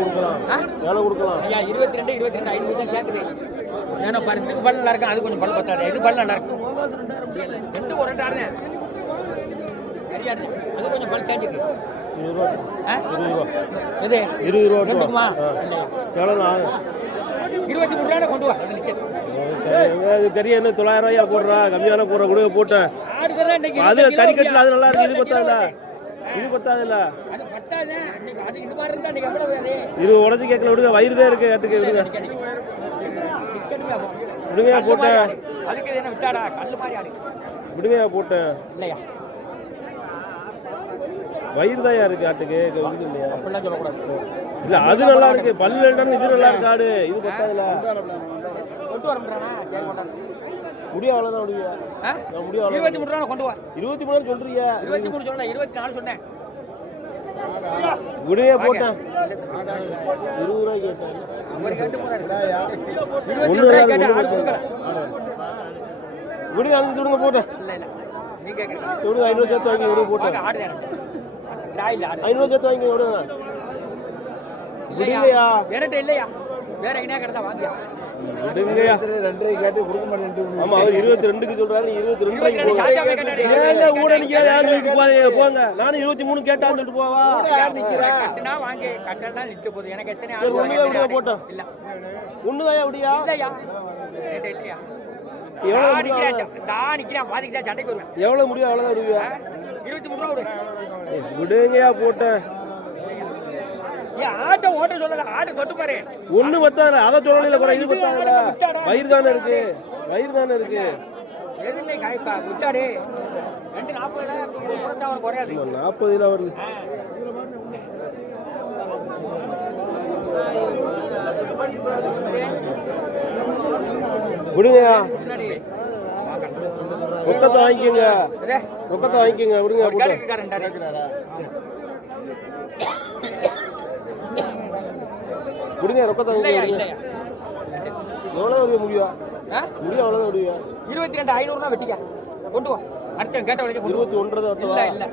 கொடுக்கலாம் வேலை கொடுக்கலாம் ஐயா 22 500 தான் கேட்குது. ஏன்னா பருத்துக்கு பல் நல்லா இருக்கும், அது கொஞ்சம் பல் பத்தாது. இது பல் நல்லா இருக்கும். ரெண்டு ஒரு ரெண்டு ஆடுறேன் சரியாடுது, அது கொஞ்சம் பல் தேஞ்சிருக்கு. 20 ரூபா. இது 20 ரூபா ரெண்டுக்குமா? எவ்வளோ 23 ரூபா கொண்டு வா. அது கறி என்ன 900 ரூபாயா போடுறா, கம்மியான போடுற கொடுக்க போட்டேன். அது கறி கட்டில் அது நல்லா இருக்கு. இது பத்தாதுல, இது பத்தாதுல்ல, இது உடச்சி கேட்கல. விடுங்க, வயிறு தான் இருக்கு. கட்டுக்கு விடுங்க விடுங்க போட்டேன். விடுங்க போட்டேன். வயிறு தான் இருக்கு ஆட்டுக்கு. இல்லையா இல்ல, அது நல்லா இருக்கு. பல்லு இது நல்லா இருக்கு ஆடு. இது பத்தாதுல. முடியா அவ்வளவுதான். முடியா 23 ரூபா கொண்டு வா. 23 சொல்றீங்க? 23 சொல்லல, 24 சொன்னேன். குடியே போட்டேன். 20 ரூபாய் கேட்டேன். ஒரு கேட்டு போறாரு. குடியே அங்க சொல்லுங்க போட்டேன். இல்ல இல்ல, நீ கேக்குறீங்க. சொல்லுங்க 500 சேர்த்து வாங்கி விடு போட்டேன். ஆடு இல்ல, 500 சேர்த்து வாங்கி விடுங்க. இல்லையா வேறட்ட இல்லையா? வேற எங்கயா கடை வாங்கியா? விடுங்கயா. 2 கேட்டு கொடுக்க மாட்டேன். ஆமா, அவர் 22க்கு சொல்றாரு. 22 ஏங்க ஊட நிக்கிறாரு. யாரு போங்க. நானும் 23 கேட்டான்னு சொல்லிட்டு போவா. கட்டனா வாங்கி கட்டனா நிட்டு போகுது. எனக்கு எத்தனை ஆடு ஒண்ணுதான் போட்டோம். இல்ல ஒண்ணுதான் அப்படியா? இல்லையா வேற இல்லையா? எவ்வளவு நிக்கிறேன் பாதிக்கிட்டா சண்டைக்கு வருவேன். எவ்வளவு முடியும்? அவ்வளவுதான் விடுவியா? 23 ரூபா விடுங்கயா போட்டேன். ஆட்டை ஓட்ட சொல்லல, ஆட்டை தொட்டு பாரு. ஒண்ணு பத்தாது. அதை சொல்லல குறை. இது பத்தாதுல. வயிறு தானே இருக்கு. வயிறு தானே இருக்கு. எதுமே காய்ப்பா விட்டாடு. 240 குறையாது. 40 வருது. விடுங்கயா. ரொக்கத்தை வாங்கிக்கோங்க. ரொக்கத்தை வாங்கிக்கோங்க. விடுங்க விடுங்க. ரொக்கத்தை வாங்கிக்கோங்க. எவ்வளவு முடியும்? முடியும் அவ்வளவுதான் விடுவியா? 22 500 வெட்டிக்க கொண்டு வா. அடுத்த கேட்ட வரைக்கும் 21 இல்ல இல்ல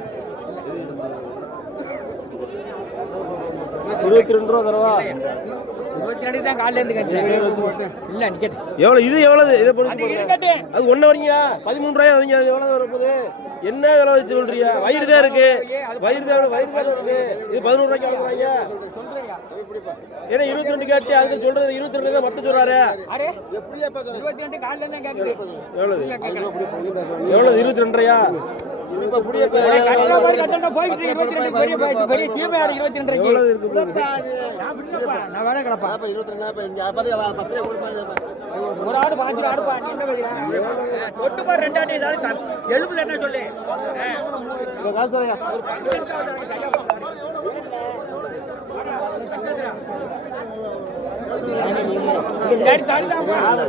22 ரூபா தரவா? 22 தான் காலையில இருந்து கேட்டேன். இல்ல நிக்கது. எவ்வளவு இது? எவ்வளவு இத போடுங்க. அது 1 வரீங்க 13 ரூபாய் வாங்கி. அது எவ்வளவு வரப்போகுது? என்ன விலை வச்சு சொல்றீங்க? வயிறு தான் இருக்கு. வயிறு தான் இருக்கு. இது 11 ரூபாய்க்கு வாங்குறாங்க. ஏன்னா 22 கேட்டு அதுக்கு சொல்றது 22 தான் மொத்தம் சொல்றாரு. அரே எப்படியா பேசுற? 22 காலையில தான் கேக்குது. எவ்வளவு? எவ்வளவு? 22 ரூபாயா? இப்ப புடிய கட்டா போயிட்டு 22 பெரிய சீமை 22 ரூபாய்க்கு. எவ்வளவு இருக்கு? நான் பின்னப்பா நான் வேற கடப்பா. அப்ப 22 இங்க 10 கொடுப்பாங்க. ஒரு ஆடு 5 ஆடுப்பா. நீ என்ன பேசுற? தொட்டு பாரு. 2 ஆடு ஏதாவது எழுபுல என்ன சொல்லு. காசு தரயா? ஒரு 10 ஆடு